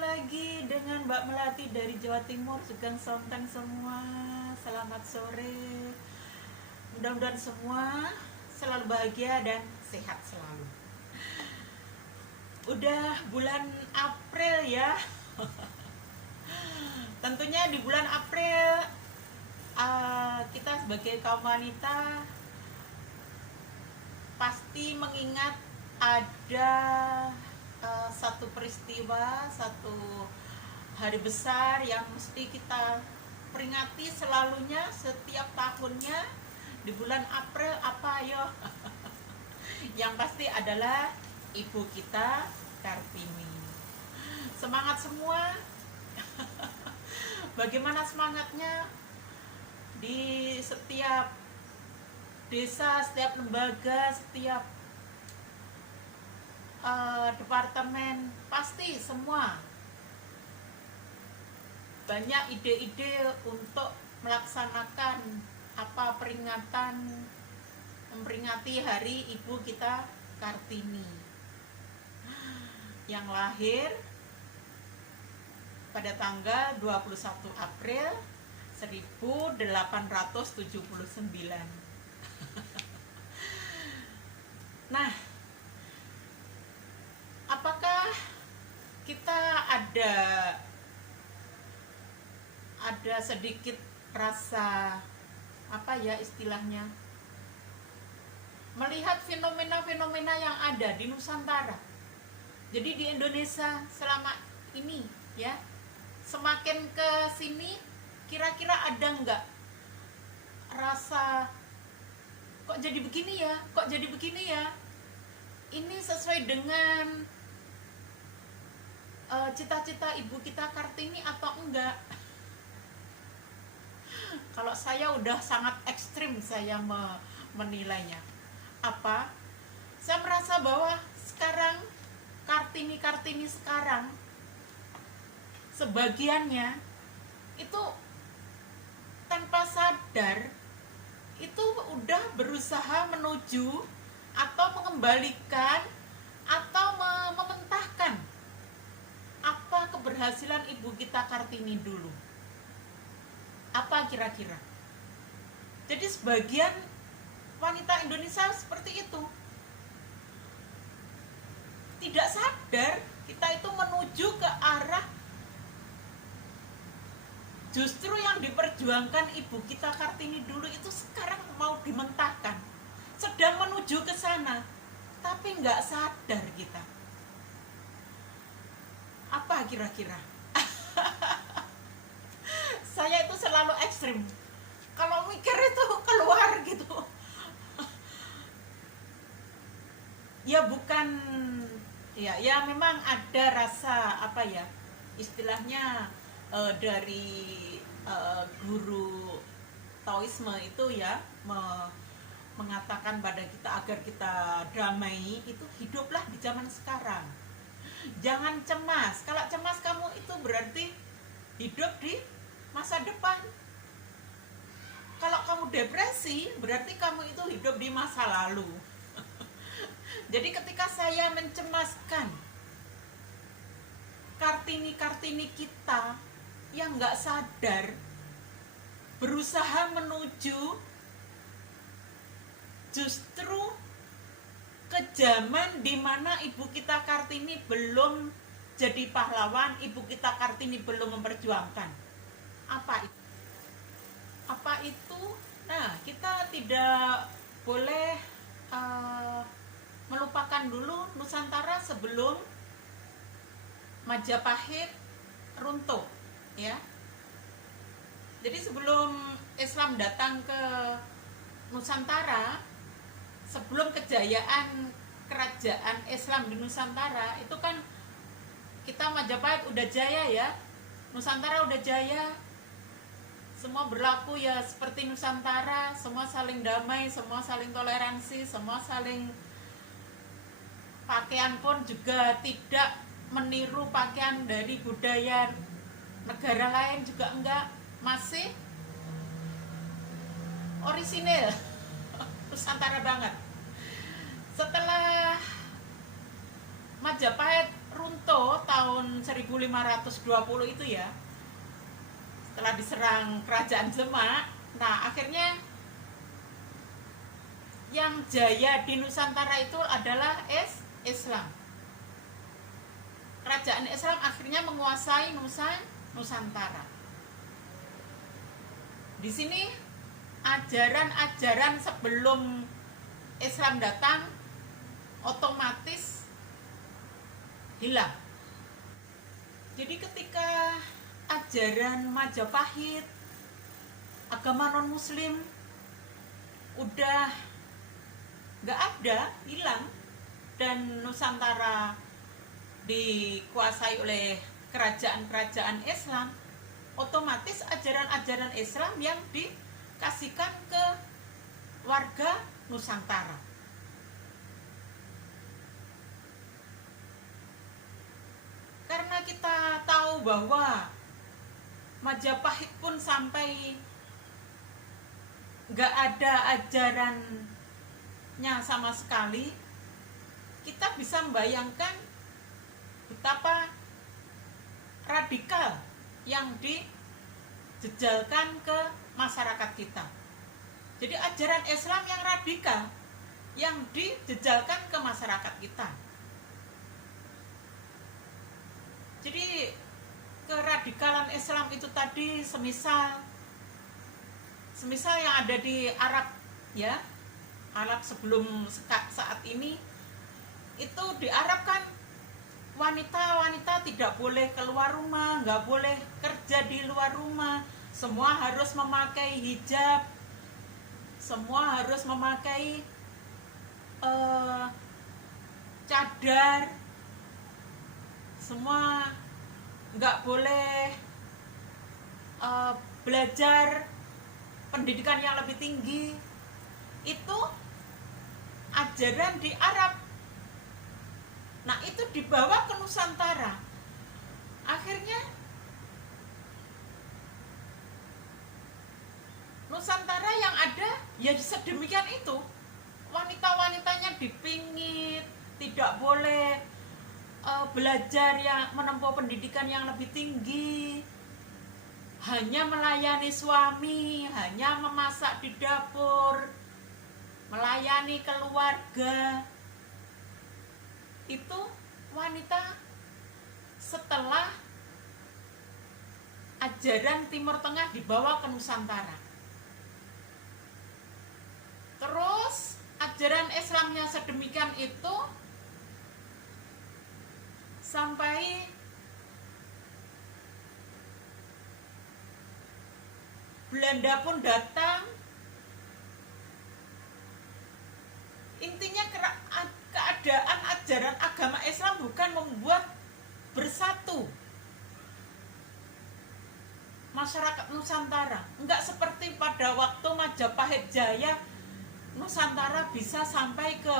lagi dengan Mbak Melati dari Jawa Timur, Sugeng Sonteng semua. Selamat sore. Mudah-mudahan semua selalu bahagia dan sehat selalu. Udah bulan April ya. Tentunya di bulan April kita sebagai kaum wanita pasti mengingat ada satu peristiwa, satu hari besar yang mesti kita peringati selalunya setiap tahunnya di bulan April. Apa ayo? Yang pasti adalah ibu kita Kartini. Semangat semua. Bagaimana semangatnya di setiap desa, setiap lembaga, setiap departemen, pasti semua banyak ide-ide untuk melaksanakan peringatan memperingati hari ibu kita Kartini yang lahir pada tanggal 21 April 1879. Nah, apakah kita ada sedikit rasa istilahnya melihat fenomena-fenomena yang ada di Nusantara. Jadi di Indonesia selama ini ya, semakin ke sini kira-kira ada nggak rasa kok jadi begini ya, ini sesuai dengan cita-cita ibu kita Kartini atau enggak? Kalau saya udah sangat ekstrim saya menilainya. Saya merasa bahwa sekarang Kartini sekarang sebagiannya itu tanpa sadar itu udah berusaha menuju atau mengembalikan atau mementahkan apa keberhasilan ibu kita Kartini dulu. Apa kira-kira? Jadi sebagian wanita Indonesia seperti itu. Tidak sadar kita itu menuju ke arah justru yang diperjuangkan ibu kita Kartini dulu itu sekarang mau dimentahkan. Sedang menuju ke sana, tapi nggak sadar kita. Apa kira-kira? Saya itu selalu ekstrim. Kalau mikir itu keluar gitu. Ya bukan, ya memang ada rasa istilahnya dari guru Taoisme itu ya mengatakan pada kita agar kita damai, itu hiduplah di zaman sekarang. Jangan cemas. Kalau cemas kamu itu berarti hidup di masa depan. Kalau kamu depresi, berarti kamu itu hidup di masa lalu. Jadi ketika saya mencemaskan Kartini kita yang nggak sadar berusaha menuju justru ke zaman dimana ibu kita Kartini belum jadi pahlawan, ibu kita Kartini belum memperjuangkan. Apa itu? Nah, kita tidak boleh melupakan dulu Nusantara sebelum Majapahit runtuh, ya. Jadi sebelum Islam datang ke Nusantara, sebelum kejayaan kerajaan Islam di Nusantara, itu kan kita Majapahit udah jaya ya, Nusantara udah jaya, semua berlaku ya seperti Nusantara, semua saling damai, semua saling toleransi, semua saling, pakaian pun juga tidak meniru pakaian dari budaya negara lain, juga enggak, masih orisinil Nusantara banget. Setelah Majapahit runtuh tahun 1520 itu ya, setelah diserang kerajaan Demak. Nah akhirnya yang jaya di Nusantara itu adalah Islam. Kerajaan Islam akhirnya menguasai Nusantara. Di sini ajaran-ajaran sebelum Islam datang otomatis hilang. Jadi ketika ajaran Majapahit, agama non-muslim udah nggak ada, hilang, dan Nusantara dikuasai oleh kerajaan-kerajaan Islam, otomatis ajaran-ajaran Islam yang dikasihkan ke warga Nusantara. Karena kita tahu bahwa Majapahit pun sampai nggak ada ajarannya sama sekali, kita bisa membayangkan betapa radikal yang dijejalkan ke masyarakat kita. Jadi ajaran Islam yang radikal yang dijejalkan ke masyarakat kita. Jadi keradikalan Islam itu tadi semisal yang ada di Arab ya, Arab sebelum saat ini itu di Arab kan wanita tidak boleh keluar rumah, nggak boleh kerja di luar rumah, semua harus memakai hijab, semua harus memakai cadar, semua nggak boleh belajar pendidikan yang lebih tinggi. Itu ajaran di Arab. Nah itu dibawa ke Nusantara. Akhirnya Nusantara yang ada ya sedemikian itu. Wanita-wanitanya dipingit, tidak boleh belajar yang menempuh pendidikan yang lebih tinggi, hanya melayani suami, hanya memasak di dapur, melayani keluarga. Itu wanita setelah ajaran Timur Tengah dibawa ke Nusantara. Terus ajaran Islamnya sedemikian itu sampai Belanda pun datang. Intinya keadaan ajaran agama Islam bukan membuat bersatu masyarakat Nusantara. Enggak seperti pada waktu Majapahit Jaya, Nusantara bisa sampai ke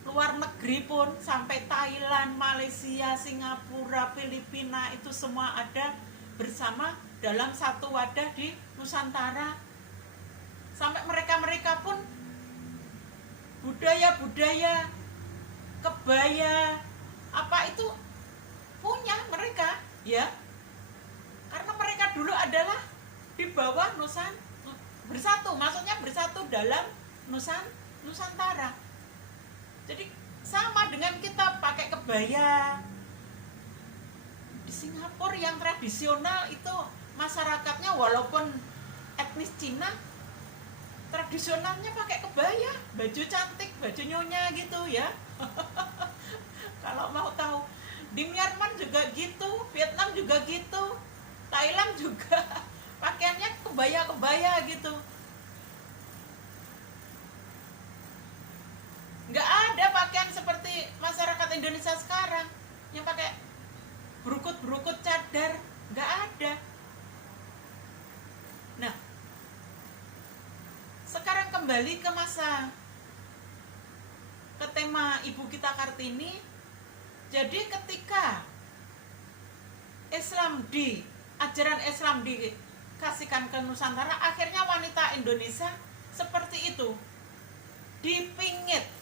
luar negeri pun, sampai Thailand, Malaysia, Singapura, Filipina, itu semua ada bersama dalam satu wadah di Nusantara. Sampai mereka pun budaya-budaya, kebaya, apa itu punya mereka, ya. Karena mereka dulu adalah di bawah bersatu, maksudnya bersatu dalam Nusantara. Jadi sama dengan kita pakai kebaya. Di Singapura yang tradisional itu masyarakatnya walaupun etnis Cina, tradisionalnya pakai kebaya, baju cantik, baju nyonya gitu ya. Kalau mau tahu, di Myanmar juga gitu, Vietnam juga gitu, Thailand juga pakaiannya kebaya-kebaya gitu. Nggak ada pakaian seperti masyarakat Indonesia sekarang yang pakai berukut cadar, nggak ada. Nah, sekarang kembali ke tema Ibu kita Kartini. Jadi ketika ajaran Islam dikasihkan ke Nusantara, akhirnya wanita Indonesia seperti itu dipingit.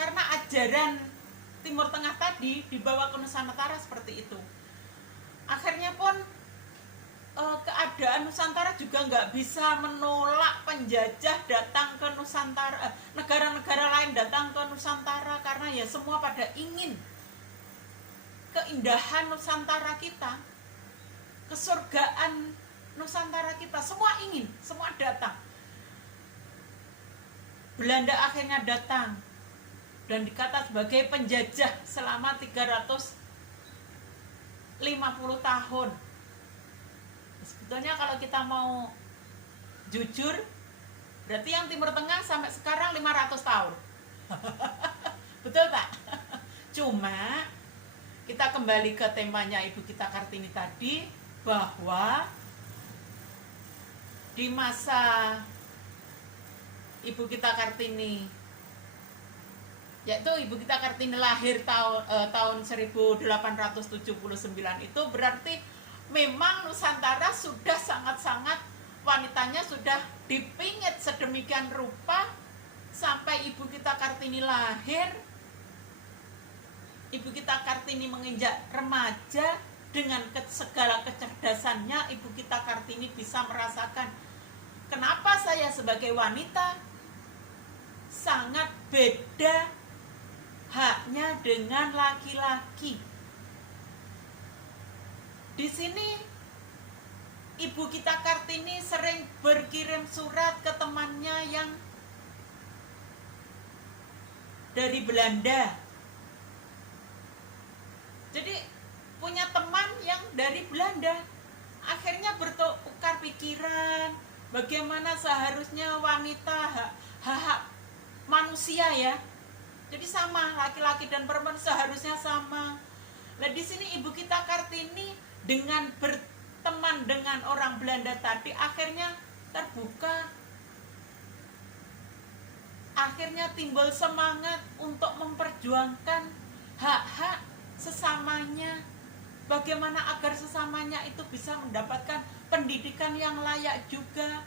karena ajaran Timur Tengah tadi dibawa ke Nusantara seperti itu. Akhirnya pun keadaan Nusantara juga nggak bisa menolak penjajah datang ke Nusantara, negara-negara lain datang ke Nusantara, karena ya semua pada ingin keindahan Nusantara kita, kesurgaan Nusantara kita, semua ingin, semua datang. Belanda akhirnya datang dan dikata sebagai penjajah selama 350 tahun. Sebetulnya kalau kita mau jujur, berarti yang Timur Tengah sampai sekarang 500 tahun. Betul tak? Cuma kita kembali ke temanya Ibu kita Kartini tadi, bahwa di masa Ibu kita Kartini, yaitu Ibu kita Kartini lahir tahun 1879, itu berarti memang Nusantara sudah sangat-sangat, wanitanya sudah dipingit sedemikian rupa sampai Ibu kita Kartini lahir. Ibu kita Kartini menginjak remaja, dengan segala kecerdasannya Ibu kita Kartini bisa merasakan kenapa saya sebagai wanita sangat beda haknya dengan laki-laki. Di sini Ibu kita Kartini sering berkirim surat ke temannya yang dari Belanda. Jadi punya teman yang dari Belanda. Akhirnya bertukar pikiran bagaimana seharusnya wanita, hak manusia ya. Jadi sama, laki-laki dan perempuan seharusnya sama. Nah, di sini Ibu kita Kartini dengan berteman dengan orang Belanda tadi akhirnya terbuka. Akhirnya timbul semangat untuk memperjuangkan hak-hak sesamanya. Bagaimana agar sesamanya itu bisa mendapatkan pendidikan yang layak juga,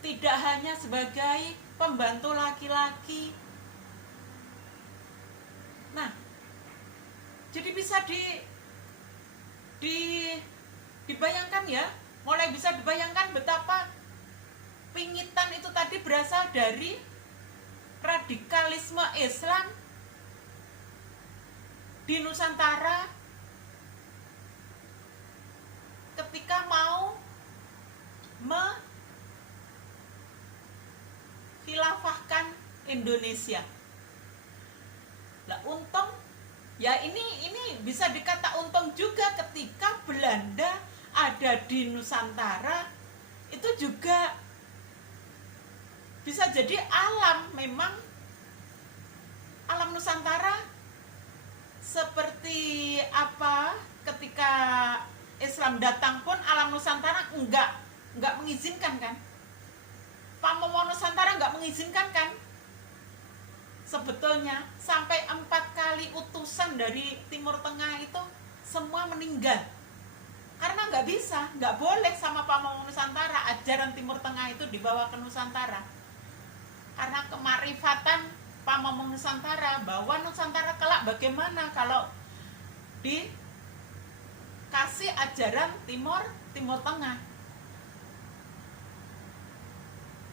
tidak hanya sebagai pembantu laki-laki. Nah, jadi bisa dibayangkan ya, mulai bisa dibayangkan betapa pingitan itu tadi berasal dari radikalisme Islam di Nusantara ketika mau menghilafahkan Indonesia. Nah, untung ya, ini bisa dikata untung juga ketika Belanda ada di Nusantara. Itu juga bisa jadi memang alam Nusantara seperti apa ketika Islam datang pun alam Nusantara enggak mengizinkan kan. Pamomo Nusantara enggak mengizinkan kan. Sebetulnya sampai 4 kali utusan dari Timur Tengah itu semua meninggal, karena nggak bisa, nggak boleh sama Pamomo Nusantara ajaran Timur Tengah itu dibawa ke Nusantara, karena kemarifatan Pamomo Nusantara bahwa Nusantara kelak bagaimana kalau dikasih ajaran Timur Tengah.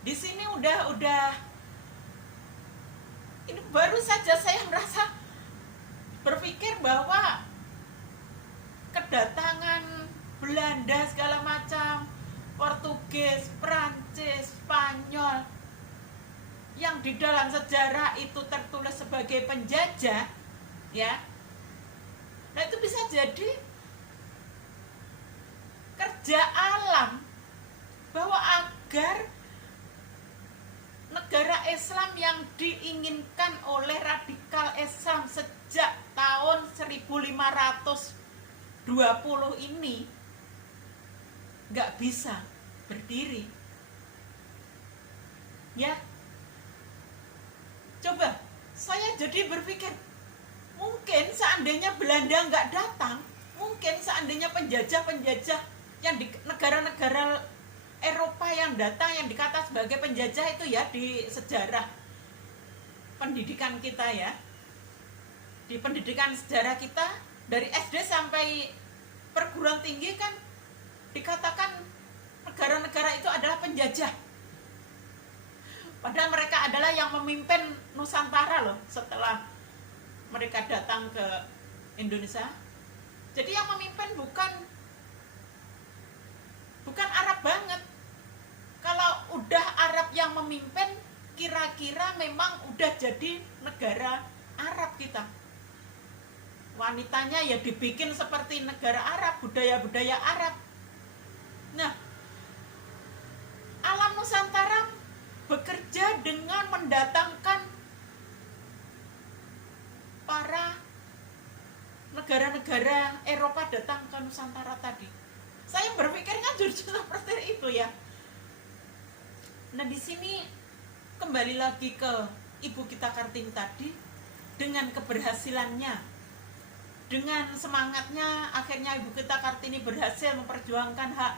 Di sini udah ini baru saja saya merasa berpikir bahwa kedatangan Belanda segala macam, Portugis, Prancis, Spanyol, yang di dalam sejarah itu tertulis sebagai penjajah, ya. Nah, itu bisa jadi kerja alam bahwa agar negara Islam yang diinginkan oleh radikal Islam sejak tahun 1520 ini nggak bisa berdiri. Ya, coba saya jadi berpikir, mungkin seandainya Belanda nggak datang, mungkin seandainya penjajah yang di negara-negara Eropa yang datang, yang dikata sebagai penjajah itu ya di sejarah pendidikan kita ya, di pendidikan sejarah kita dari SD sampai perguruan tinggi kan dikatakan negara-negara itu adalah penjajah. Padahal mereka adalah yang memimpin Nusantara loh setelah mereka datang ke Indonesia. Jadi yang memimpin bukan Arab banget. Kalau udah Arab yang memimpin, kira-kira memang udah jadi negara Arab kita. Wanitanya ya dibikin seperti negara Arab, budaya-budaya Arab. Nah, alam Nusantara bekerja dengan mendatangkan para negara-negara Eropa datang ke Nusantara tadi. Saya berpikirnya jujur seperti itu ya. Nah, di sini kembali lagi ke Ibu kita Kartini tadi, dengan keberhasilannya, dengan semangatnya, akhirnya Ibu kita Kartini berhasil memperjuangkan hak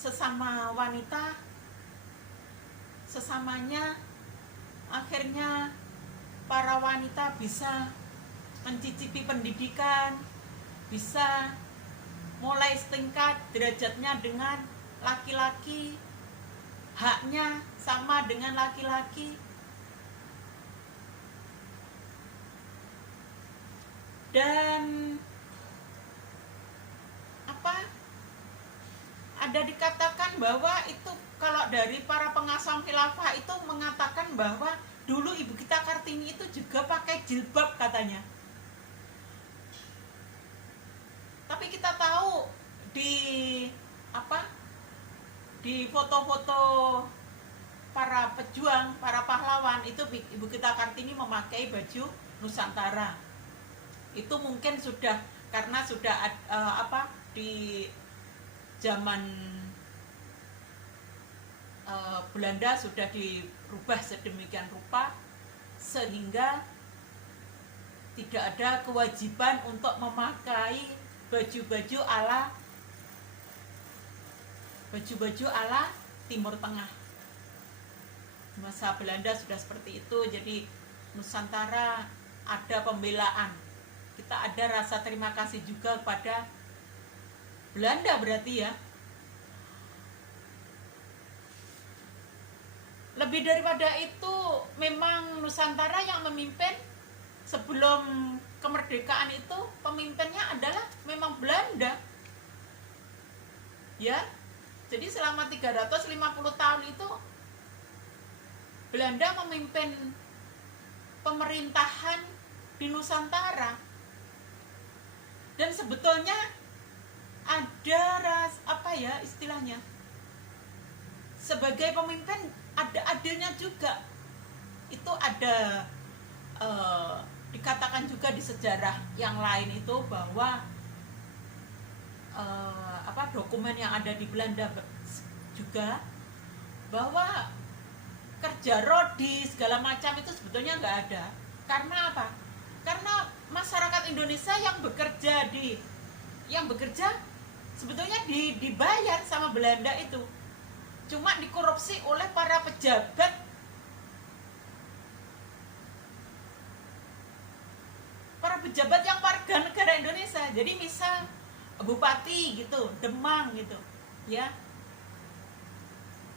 sesama wanita, sesamanya. Akhirnya para wanita bisa mencicipi pendidikan, bisa mulai setingkat derajatnya dengan laki-laki, haknya sama dengan laki-laki. Dan ada dikatakan bahwa itu, kalau dari para pengasas khilafah itu mengatakan bahwa dulu Ibu kita Kartini itu juga pakai jilbab katanya. Tapi kita tahu di foto-foto para pejuang, para pahlawan itu Ibu kita Kartini memakai baju Nusantara. Itu mungkin sudah karena sudah di zaman Belanda sudah dirubah sedemikian rupa sehingga tidak ada kewajiban untuk memakai baju-baju ala Timur Tengah. Masa Belanda sudah seperti itu, jadi Nusantara ada pembelaan. Kita ada rasa terima kasih juga kepada Belanda berarti ya. Lebih daripada itu, memang Nusantara yang memimpin sebelum kemerdekaan itu, pemimpinnya adalah memang Belanda. Ya. Jadi selama 350 tahun itu Belanda memimpin pemerintahan di Nusantara. Dan sebetulnya ada istilahnya, sebagai pemimpin ada adilnya juga. Itu ada dikatakan juga di sejarah yang lain itu bahwa dokumen yang ada di Belanda juga, bahwa kerja rodi segala macam itu sebetulnya nggak ada. Karena apa? Karena masyarakat Indonesia yang bekerja sebetulnya dibayar sama Belanda itu, cuma dikorupsi oleh para pejabat yang warga negara Indonesia. Jadi misal bupati gitu, Demang gitu, ya,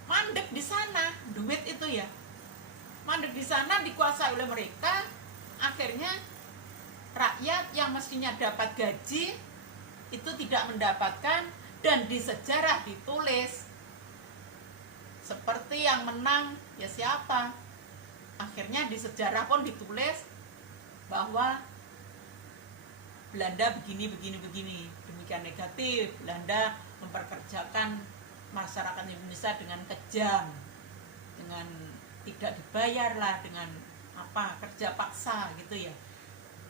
mandek di sana, duit itu ya, mandek di sana dikuasai oleh mereka. Akhirnya rakyat yang mestinya dapat gaji itu tidak mendapatkan, dan di sejarah ditulis seperti yang menang ya siapa. Akhirnya di sejarah pun ditulis bahwa Belanda begini, demikian negatif. Belanda memperkerjakan masyarakat Indonesia dengan kejam, dengan tidak dibayar lah, dengan kerja paksa gitu ya.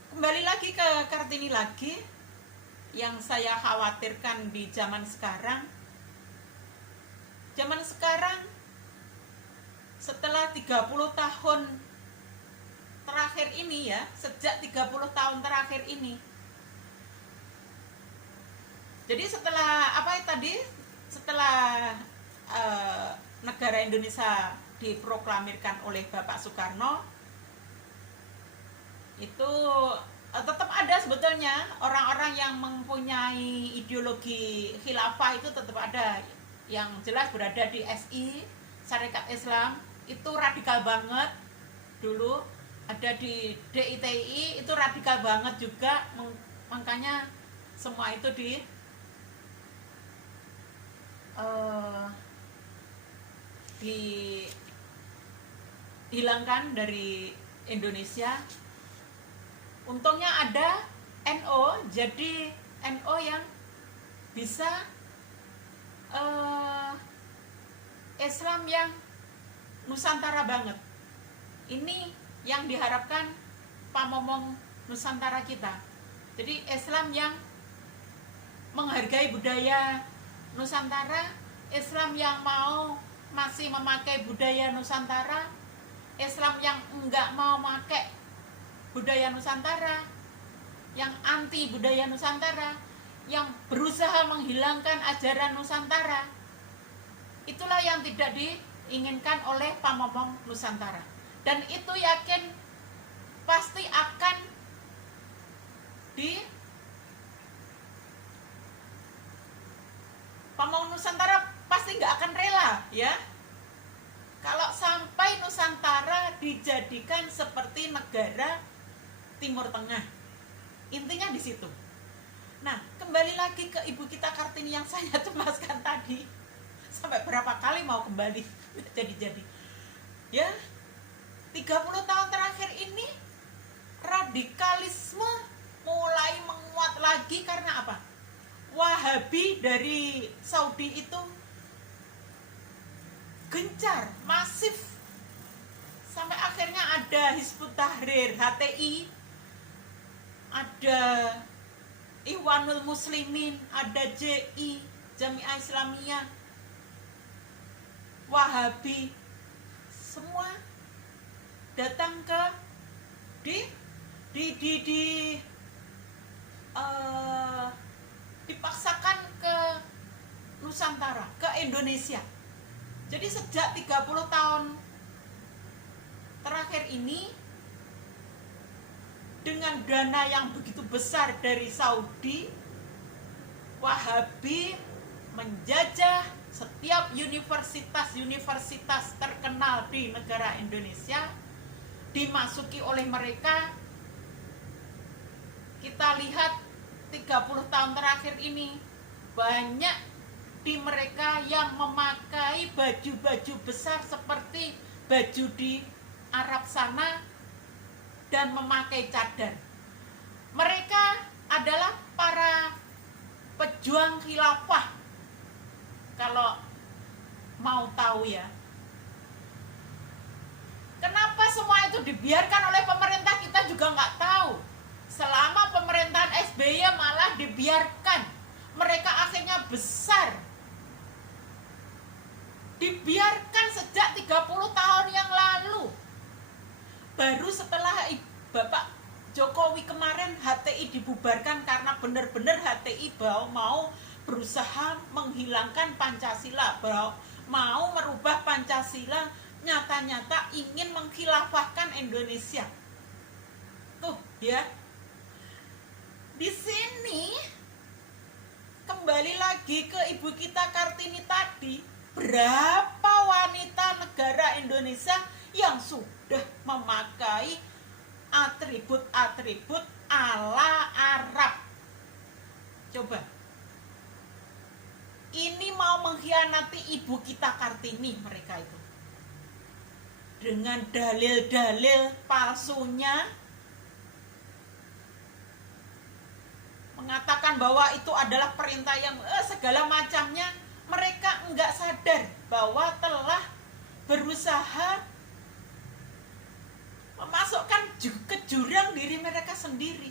Kembali lagi ke Kartini lagi, yang saya khawatirkan di zaman sekarang setelah 30 tahun terakhir ini ya, sejak 30 tahun terakhir ini. Jadi setelah negara Indonesia diproklamirkan oleh Bapak Soekarno, itu tetap ada sebetulnya orang-orang yang mempunyai ideologi khilafah itu tetap ada, yang jelas berada di SI, Syarikat Islam, itu radikal banget. Dulu ada di DITI itu radikal banget juga, makanya semua itu dihilangkan dari Indonesia. Untungnya ada NO, jadi NO yang bisa Islam yang Nusantara banget. Ini yang diharapkan pamomong Nusantara kita. Jadi Islam yang menghargai budaya Nusantara, Islam yang mau masih memakai budaya Nusantara, Islam yang enggak mau pakai budaya Nusantara, yang anti budaya Nusantara, yang berusaha menghilangkan ajaran Nusantara. Itulah yang tidak diinginkan oleh pamomong Nusantara. Dan itu yakin pasti akan pamomong Nusantara pasti nggak akan rela ya kalau sampai Nusantara dijadikan seperti negara Timur Tengah. Intinya di situ. Nah, kembali lagi ke Ibu kita Kartini yang saya cemaskan tadi. Sampai berapa kali mau kembali jadi-jadi. Ya, 30 tahun terakhir ini radikalisme mulai menguat lagi karena apa? Wahabi dari Saudi itu gencar, masif. Sampai akhirnya ada Hizbut Tahrir, HTI, ada Ikhwanul Muslimin, ada JI, Jamiah Islamiyah, Wahabi, semua datang ke dipaksakan ke Nusantara, ke Indonesia. Jadi sejak 30 tahun terakhir ini, dengan dana yang begitu besar dari Saudi, Wahabi menjajah setiap universitas-universitas terkenal di negara Indonesia, dimasuki oleh mereka. Kita lihat 30 tahun terakhir ini banyak di mereka yang memakai baju-baju besar seperti baju di Arab sana dan memakai cadar. Mereka adalah para pejuang khilafah. Kalau mau tahu ya, kenapa semua itu dibiarkan oleh pemerintah kita juga nggak tahu. Selama pemerintahan SBY malah dibiarkan. Mereka akhirnya besar. Dibiarkan sejak 30 tahun yang lalu. Baru setelah Bapak Jokowi kemarin HTI dibubarkan karena benar-benar HTI mau berusaha menghilangkan Pancasila, mau merubah Pancasila, nyata-nyata ingin menghilafahkan Indonesia. Tuh ya. Di sini kembali lagi ke Ibu kita Kartini tadi, berapa wanita negara Indonesia yang sudah memakai atribut-atribut ala Arab. Coba. Ini mau mengkhianati Ibu kita Kartini mereka itu. Dengan dalil-dalil palsunya, mengatakan bahwa itu adalah perintah yang segala macamnya. Mereka enggak sadar bahwa telah berusaha memasukkan ke jurang diri mereka sendiri.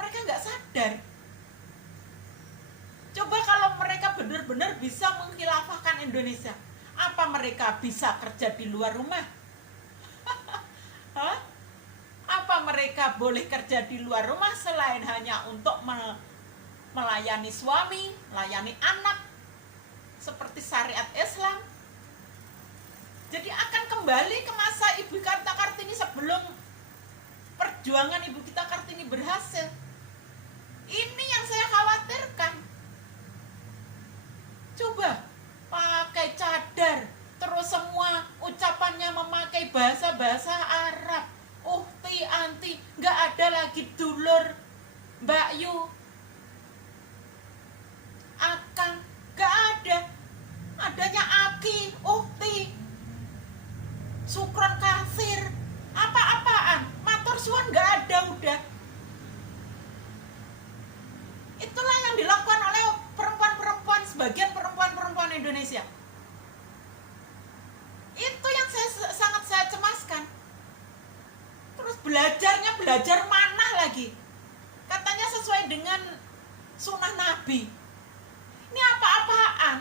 Mereka enggak sadar. Coba kalau mereka benar-benar bisa menghilafahkan Indonesia, apa mereka bisa kerja di luar rumah? Hah? Apa mereka boleh kerja di luar rumah selain hanya untuk melayani suami, melayani anak, seperti syariat Islam? Jadi akan kembali ke masa Ibu kita Kartini sebelum perjuangan Ibu kita Kartini berhasil. Mbak Yu, Akang, gak ada. Adanya Aki, Ukti, Sukron Kasir, apa-apaan, matur suwun gak ada udah. Itulah yang dilakukan oleh perempuan-perempuan, sebagian perempuan-perempuan Indonesia. Itu yang sangat saya cemaskan. Terus belajar mana lagi? Katanya sesuai dengan sunnah Nabi. Ini apa-apaan?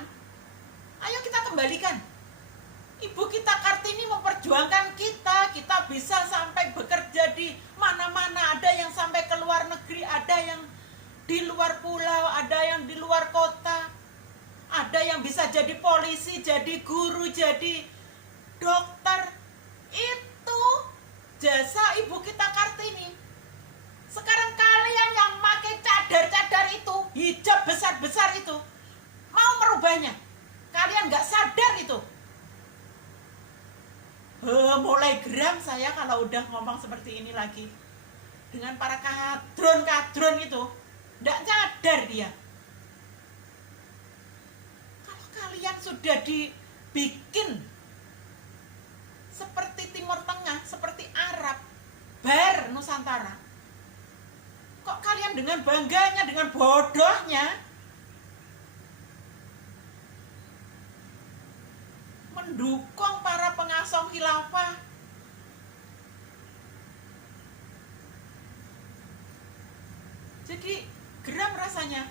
Ayo kita kembalikan. Ibu kita Kartini memperjuangkan kita bisa sampai bekerja di mana-mana. Ada yang sampai ke luar negeri, ada yang di luar pulau, ada yang di luar kota, ada yang bisa jadi polisi, jadi guru, jadi dokter. Itu jasa ibu kita Kartini. Sekarang kalian yang pakai cadar-cadar itu, hijab besar-besar itu, mau merubahnya. Kalian gak sadar itu. Mulai geram saya kalau udah ngomong seperti ini lagi. Dengan para kadron-kadron itu, gak sadar dia. Kalau kalian sudah dibikin seperti Timur Tengah, seperti Arab, bar Nusantara, kok kalian dengan bangganya, dengan bodohnya mendukung para pengasong khilafah? Jadi geram rasanya.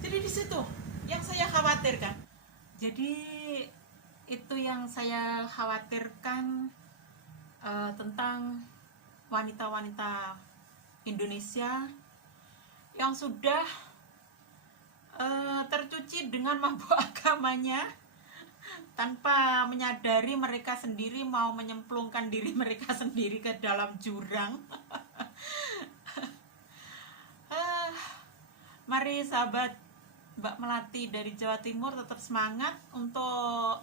Jadi di situ yang saya khawatirkan. Jadi itu yang saya khawatirkan, tentang wanita-wanita Indonesia yang sudah tercuci dengan mabuk agamanya, tanpa menyadari mereka sendiri mau menyemplungkan diri mereka sendiri ke dalam jurang. Mari sahabat Mbak Melati dari Jawa Timur tetap semangat untuk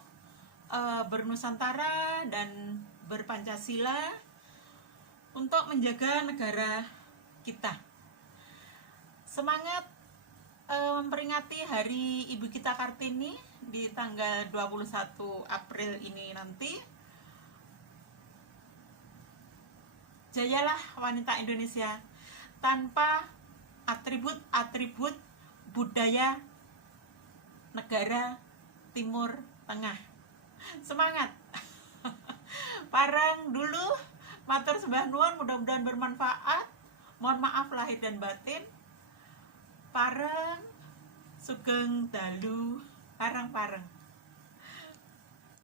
bernusantara dan berpancasila untuk menjaga negara kita. Semangat memperingati Hari Ibu kita Kartini di tanggal 21 April ini nanti. Jayalah wanita Indonesia tanpa atribut-atribut budaya negara Timur Tengah. Semangat. Parang dulu, matur sembah nuwun, mudah-mudahan bermanfaat. Mohon maaf lahir dan batin. Parang sugeng dalu, parang-parang.